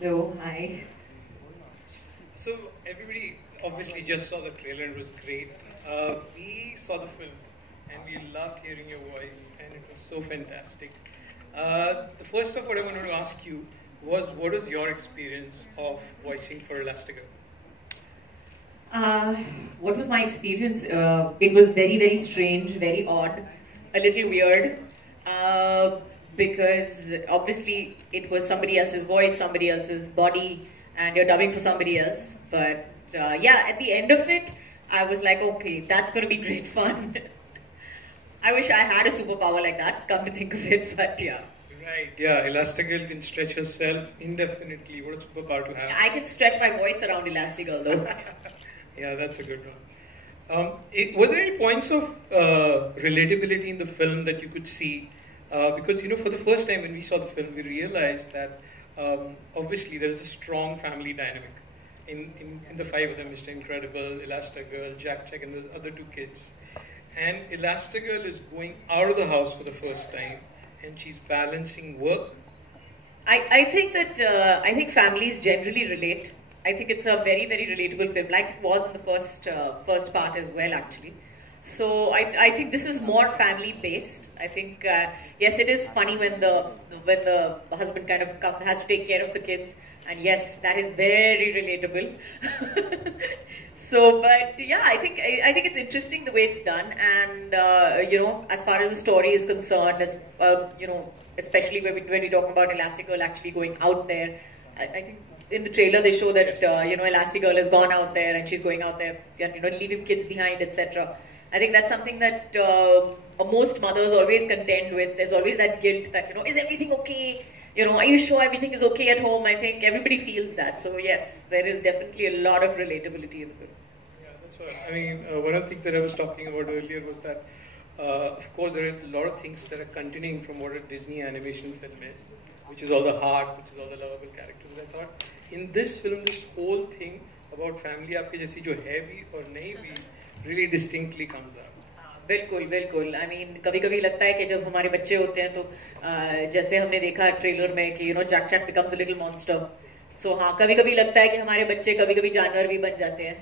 Hello, hi. So everybody obviously just saw the trailer and it was great. We saw the film and we loved hearing your voice and it was so fantastic. The first of what I wanted to ask you was what was your experience of voicing for Elastigirl? Uh, what was my experience? It was very, very strange, very odd, a little weird, because obviously it was somebody else's voice, somebody else's body, and you're dubbing for somebody else. But yeah, at the end of it, I was like, okay, that's going to be great fun. I wish I had a superpower like that, come to think of it, but yeah. Right, yeah, Elastigirl can stretch herself indefinitely. What a superpower to have. I can stretch my voice around Elastigirl though. Yeah, that's a good one. Were there any points of relatability in the film that you could see? Because, you know, for the first time when we saw the film, we realized that obviously there's a strong family dynamic in the five of them, Mr. Incredible, Elastigirl, Jack, and the other two kids. And Elastigirl is going out of the house for the first time and she's balancing work. I think that I think families generally relate. I think it's a very, very relatable film, like it was in the first part as well, actually. So I think this is more family based. I think yes, it is funny when the husband kind of has to take care of the kids, and yes, that is very relatable. So, but yeah, I think it's interesting the way it's done, and you know, as far as the story is concerned, as you know, especially when we're talking about Elastigirl actually going out there, I think in the trailer they show that you know, Elastigirl has gone out there and she's going out there, and you know, leaving kids behind, etc. I think that's something that most mothers always contend with. There's always that guilt that, you know, is everything okay? You know, are you sure everything is okay at home? I think everybody feels that. So yes, there is definitely a lot of relatability in the film. Yeah, that's right. I mean, one of the things that I was talking about earlier was that, of course, there are a lot of things that are continuing from what a Disney animation film is, which is all the heart, which is all the lovable characters. I thought in this film, this whole thing about family, आपके जैसी जो है भी और नहीं भी, really distinctly comes out. बिल्कुल बिल्कुल. I mean, कभी-कभी लगता है कि जब हमारे बच्चे होते हैं तो जैसे हमने देखा ट्रेलर में कि you know, Jack becomes a little monster. So हाँ, कभी-कभी लगता है कि हमारे बच्चे कभी-कभी जानवर भी बन जाते हैं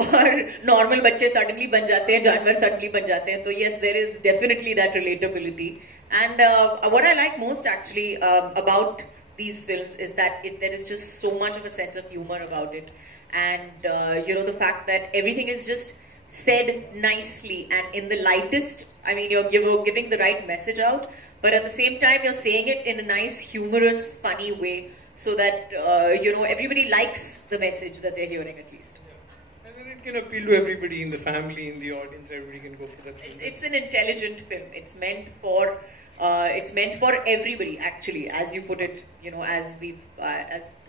और नॉर्मल बच्चे सडनली बन जाते हैं, जानवर सडनली बन जाते हैं. तो yes, there is definitely that relatability. And what I like most actually about these films is that there is just so much of a sense of humor about it, and you know, the fact that everything is just said nicely and in the lightest. I mean, you're giving the right message out, but at the same time you're saying it in a nice, humorous, funny way, so that you know, everybody likes the message that they're hearing at least. Yeah. And then it can appeal to everybody in the family, in the audience. Everybody can go for that film. It's an intelligent film. It's meant for everybody, actually, as you put it. You know, as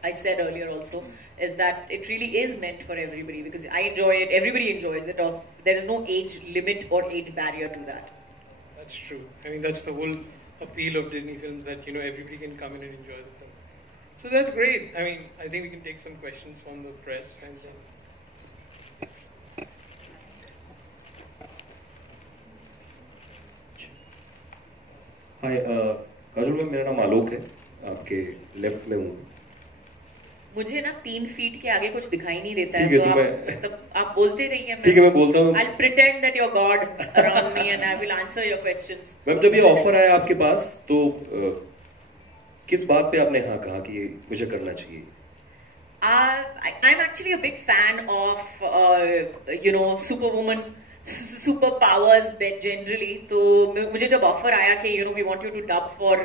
I said earlier also, is that it really is meant for everybody, because I enjoy it, everybody enjoys it. There is no age limit or age barrier to that. That's true. I mean, that's the whole appeal of Disney films, that, you know, everybody can come in and enjoy the film. So that's great. I mean, I think we can take some questions from the press and so. Hi Kajol ma'am, मेरा नाम आलोक है, आपके left में हूँ. मुझे ना 3 feet के आगे कुछ दिखाई नहीं देता है, ठीक है, तो आप बोलते रहिए. ठीक है, मैं बोलता हूँ. I'll pretend that you're God around me and I will answer your questions. Ma'am, जब ये ऑफर आया आपके पास, तो किस बात पे आपने हाँ कहा कि ये मुझे करना चाहिए? I'm actually a big fan of you know, Superwoman, superpowers generally. तो मुझे जब ऑफर आया कि you know, we want you to dub for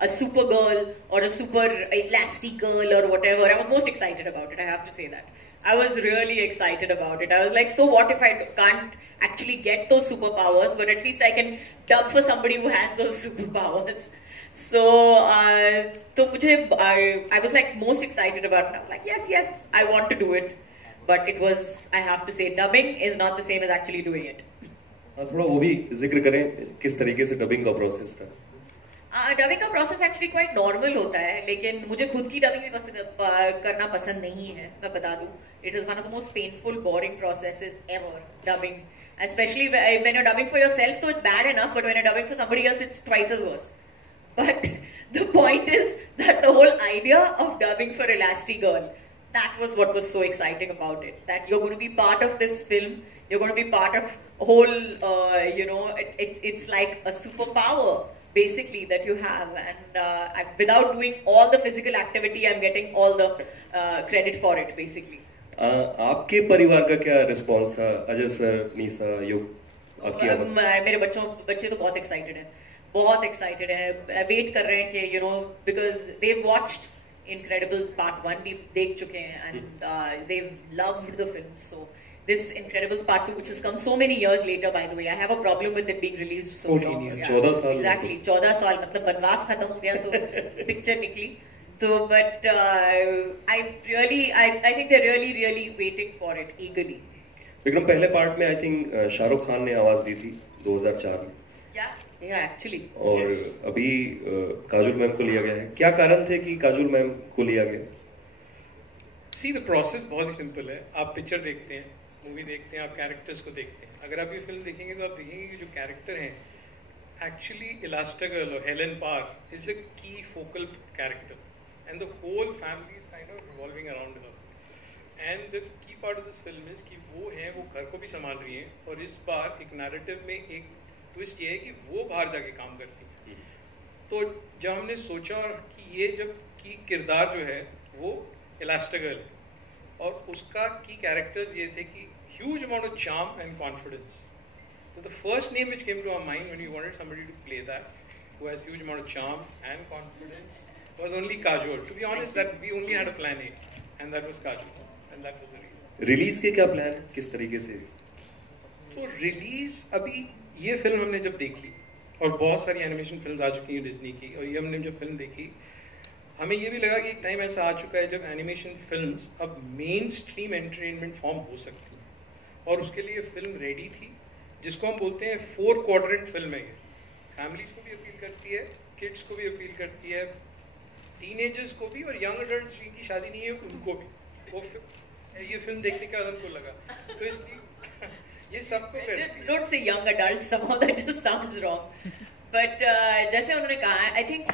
a Supergirl or a Super Elastigirl or whatever, I was most excited about it. I have to say that I was really excited about it. I was like, so what if I can't actually get those superpowers, but at least I can dub for somebody who has those superpowers. So तो मुझे I was like most excited about it. I was like, yes, I want to do it. But it was, I have to say, dubbing is not the same as actually doing it. थोड़ा वो भी जिक्र करें, किस तरीके से dubbing का process था? डबिंग का प्रोसेस एक्चुअली क्वाइट नॉर्मल होता है, लेकिन मुझे खुद की डबिंग करना पसंद नहीं है, मैं बता दूं. It is one of the most painful, boring processes ever, dubbing. Especially when you're dubbing for yourself, though it's bad enough, but when you're dubbing for somebody else, it's twice as worse. But The point is that the whole idea of dubbing for Elastigirl, that was what was so exciting about it. That you're going to be part of this film, you're going to be part of a whole, it's like a superpower basically that you have, and without doing all the physical activity, I'm getting all the credit for it basically. आपके परिवार का क्या response था? Ajay sir, निशा, युग, आपकी मेरे बच्चे तो बहुत एक्साइटेड है, वेट कर रहे हैं कि because they watched Incredibles Part 1 भी देख चुके हैं, and they've loved the film. So this Incredibles Part 2, which has come so many years later, by the way, I have a problem with it being released so long. 14 साल. Exactly, 14 साल, मतलब बनवास खत्म हो गया तो पिक्चर निकली. So, but I think they're really waiting for it eagerly. Vikram, पहले पार्ट में आई थिंक शाहरुख खान ने आवाज दी थी 2004 में. Yeah, actually. और अभी काजोल मैम को लिया गया है. क्या कारण थे कि काजोल मैम को लिया गया? See, the process बहुत ही सिंपल है. आप पिक्चर देखते हैं, मूवी देखते हैं, आप कैरेक्टर्स को देखते हैं. अगर आप ये फिल्म देखेंगे तो आप देखेंगे कि जो कैरेक्टर हैं, actually Elastigirl or Helen Park is the key focal character, and the whole family is kind of revolving around her. And the key part of this film is कि वो घर को भी संभाल रही हैं, और इस बार एक नैरेटिव में एक ट्विस्ट ये है कि वो बाहर जाके काम करती है. तो जब हमने सोचा कि ये जब की किरदार जो है वो Elastigirl है, और उसका की कैरेक्टर्स ये थे कि huge amount of charm and confidence. So the first name which came to our mind when we wanted somebody to play that, who has huge amount of charm and confidence, was only Kajol. To be honest, that we only had a plan A, and that was Kajol, and that was the reason. Release के क्या plan है, किस तरीके से? तो release अभी ये film हमने जब देखी, और बहुत सारी एनिमेशन फिल्म आ चुकी हैं डिज्नी की, और ये हमने जब फिल्म देखी, हमें ये भी लगा कि एक टाइम ऐसा आ चुका है जब एनिमेशन फिल्म्स अब मेन स्ट्रीम एंटरटेनमेंट फॉर्म हो सकती हैं, और उसके लिए फिल्म रेडी थी, जिसको हम बोलते हैं 4 क्वाड्रेंट फिल्म है. ये फैमिलीज को भी अपील करती है, किड्स को भी अपील करती है, टीनेजर्स को भी, और यंग एडल्ट्स जिनकी शादी नहीं है उनको भी. वो ये फिल्म देखने के बाद हमको लगा, तो इसलिए ये सबको करती है. Don't say young adults, somehow that just sounds wrong. But जैसे उन्होंने कहा, I think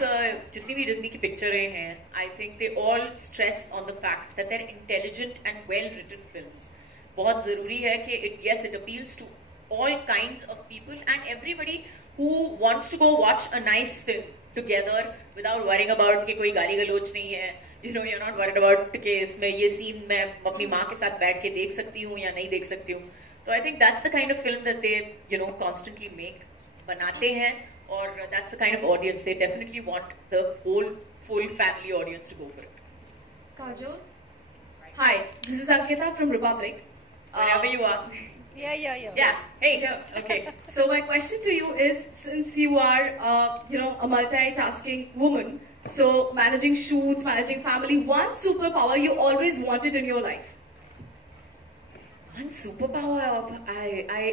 जितनी भी डिज्नी की पिक्चरें हैं, I think they all stress on the fact that they're intelligent and well-written films. बहुत ज़रूरी है कि yes, it appeals to all kinds of people and everybody who wants to go watch a nice film together without worrying about कि कोई गाली गलोच नहीं है. You're not worried about कि इसमें ये सीन मैं अपनी माँ के साथ बैठ के देख सकती हूँ या नहीं देख सकती हूँ. So I think that's the kind of film that they, constantly make, बनाते हैं, और that's the kind of audience they definitely want the whole full family audience to go for it. Kajol, hi, this is Ankita from Republic. Wherever you are. Yeah. Hey. Yeah. Okay. So my question to you is, since you are, a multitasking woman, so managing shoots, managing family, one superpower you always wanted in your life. One superpower,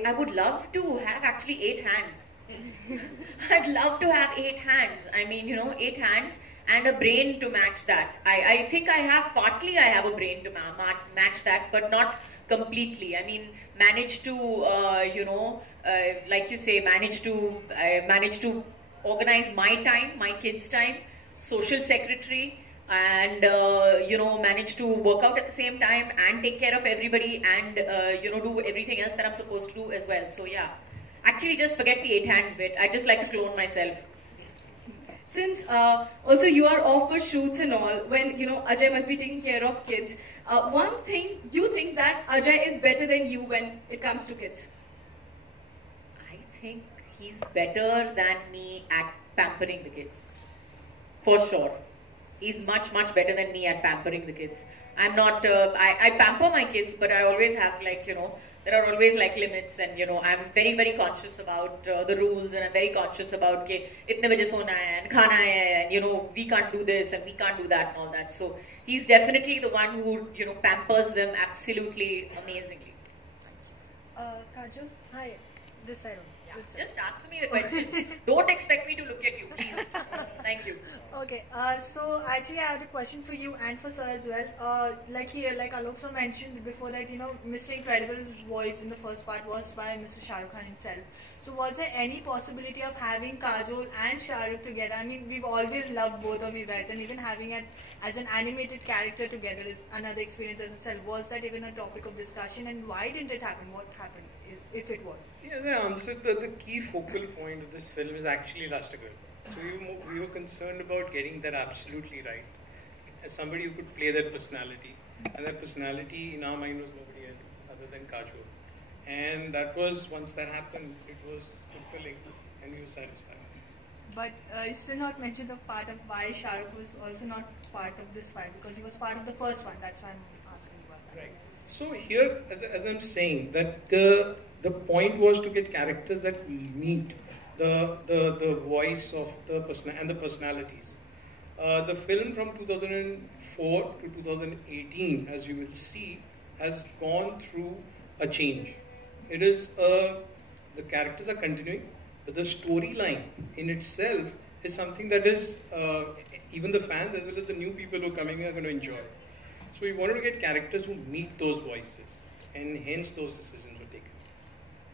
I would love to have actually 8 hands. I'd love to have 8 hands. I mean, 8 hands and a brain to match that. I think I have a brain to match that, but not completely. I mean, manage to, like you say, manage to organize my time, my kids' time, social secretary, and manage to work out at the same time and take care of everybody and do everything else that I'm supposed to do as well. So yeah, actually just forget the 8 hands bit. I just like to clone myself. Since also you are off for shoots and all, when Ajay must be taking care of kids, one thing you think that Ajay is better than you when it comes to kids? I think he's better than me at pampering the kids, for sure. He's much better than me at pampering the kids. I'm not, I pamper my kids, but I always have there are always limits, and I'm very conscious about the rules, and I'm very conscious about ke itne baje sona hai and khana hai, and we can't do this and we can't do that and all that. So he's definitely the one who pampers them absolutely amazingly. Kajol, hi. This side only. Yeah, just ask me the question. Don't expect me to look at you, please. Thank you. Okay, so actually I have a question for you and for sir as well. Like Alok sir mentioned before that, Mr. Incredible's voice in the first part was by Mr. Shah Rukh Khan himself. So was there any possibility of having Kajol and Shah Rukh together? I mean, we've always loved both of you guys, and even having it as an animated character together is another experience as itself. Was that even a topic of discussion, and why didn't it happen? What happened, if it was? See, as I answered, the key focal point of this film is actually Elastigirl. So we were concerned about getting that absolutely right. As somebody who could play that personality. And that personality in our mind was nobody else other than Kajol. And that was, once that happened, it was fulfilling and we were satisfied. But you still not mentioned the part of why Shah Rukh was also not part of this fight, because he was part of the first one. That's why I'm asking about that. Right. So here, as I'm saying, that the point was to get characters that meet the voice of the person and the personalities. The film from 2004 to 2018, as you will see, has gone through a change. It is the characters are continuing, but the storyline in itself is something that is even the fans as well as the new people who are coming in are going to enjoy. So we wanted to get characters who meet those voices, and hence those decisions were taken.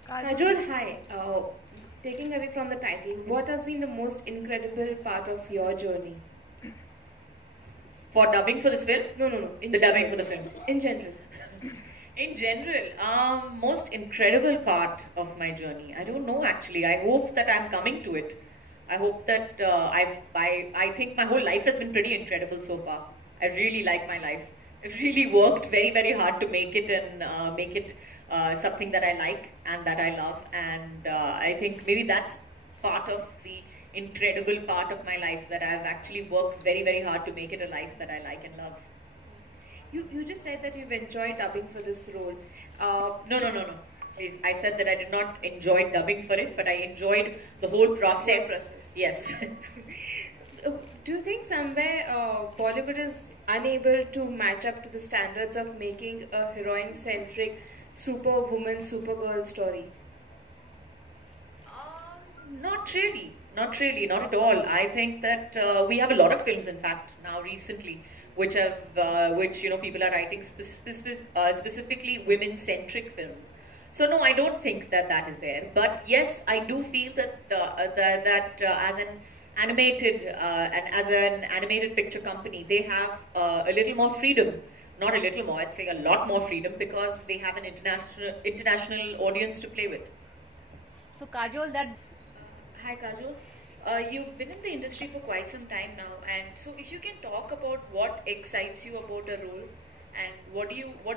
Kajol, hi. Taking away from the title, what has been the most incredible part of your journey? For dubbing for this film? No. The dubbing for the film. In general. In general, most incredible part of my journey. I don't know actually. I hope that I'm coming to it. I hope that I think my whole life has been pretty incredible so far. I really like my life. I've really worked very, very hard to make it and make it something that I like and that I love. And I think maybe that's part of the incredible part of my life, that I've actually worked very, very hard to make it a life that I like and love. You just said that you've enjoyed dubbing for this role. No. I said that I did not enjoy dubbing for it, but I enjoyed the whole process. Yes. Do you think somewhere Bollywood is unable to match up to the standards of making a heroine-centric superwoman, supergirl story? Not really, not at all. I think that we have a lot of films, in fact, now recently, which people are writing specifically women-centric films. So no, I don't think that is there. But yes, I do feel that as an animated as an animated picture company, they have a little more freedom. Not a little more, I'd say a lot more freedom, because they have an international audience to play with. So Kajol, Hi Kajol. You've been in the industry for quite some time now, and so if you can talk about what excites you about a role, and what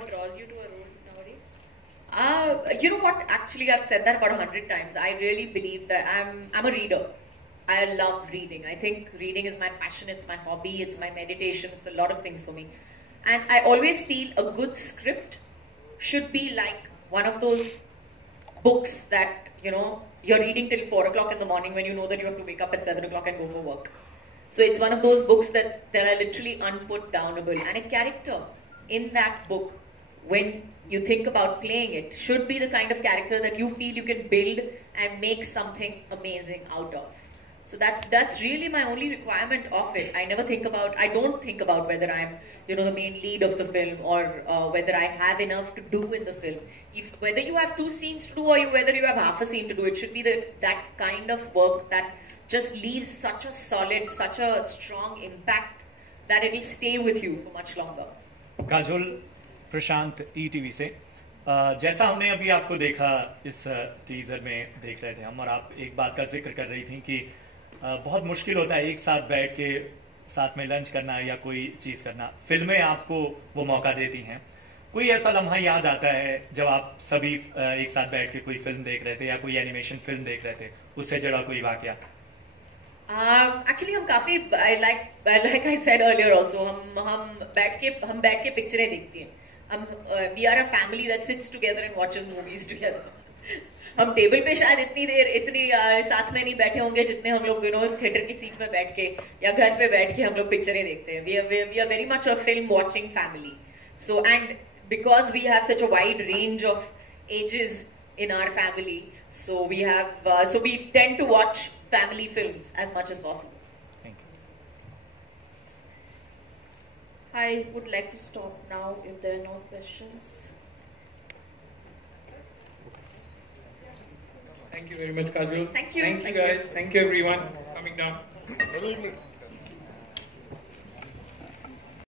draws you to a role nowadays? You know what? Actually, I've said that about 100 times. I really believe that I'm a reader. I love reading. I think reading is my passion. It's my hobby. It's my meditation. It's a lot of things for me. And I always feel a good script should be like one of those books that, you're reading till 4 o'clock in the morning when you know that you have to wake up at 7 o'clock and go for work. So it's one of those books that are literally unputdownable. And a character in that book, when you think about playing it, should be the kind of character that you feel you can build and make something amazing out of. So that's really my only requirement of it. I don't think about whether I'm, the main lead of the film, or whether I have enough to do in the film. Whether you have 2 scenes to do or whether you have half a scene to do, it should be that kind of work that just leaves such a solid, such a strong impact that it will stay with you for much longer. Kajol, Prashant ETV से जैसा हमने अभी आपको देखा इस teaser में देख रहे थे हम, और आप एक बात का जिक्र कर रही थी कि बहुत मुश्किल होता है एक साथ बैठ के साथ में लंच करना या कोई चीज करना। फिल्में आपको वो मौका देती हैं। कोई ऐसा लम्हा याद आता है जब आप सभी एक साथ बैठ के कोई फिल्म देख रहे थे या कोई एनिमेशन फिल्म देख रहे थे, उससे जुड़ा कोई वाकया? Actually, हम काफी like I said earlier also, हम बैठ के पिक्चरें देखती हैं। We are a family that sits together and watches movies together. हम टेबल पे शायद इतनी साथ में नहीं बैठे होंगे जितने हम लोग थिएटर की सीट में बैठ के या घर पे बैठ के हम लोग पिक्चरें देखते हैं. We are very much a film watching family. So, and because we have such a wide range of ages in our family. So we have, so we tend to watch family films as much as possible. Thank you. I would like to stop now if there are no questions. Thank you very much, Kajol. Thank you. Thank you, Thank you. guys. Thank you, everyone, for coming down. Good evening.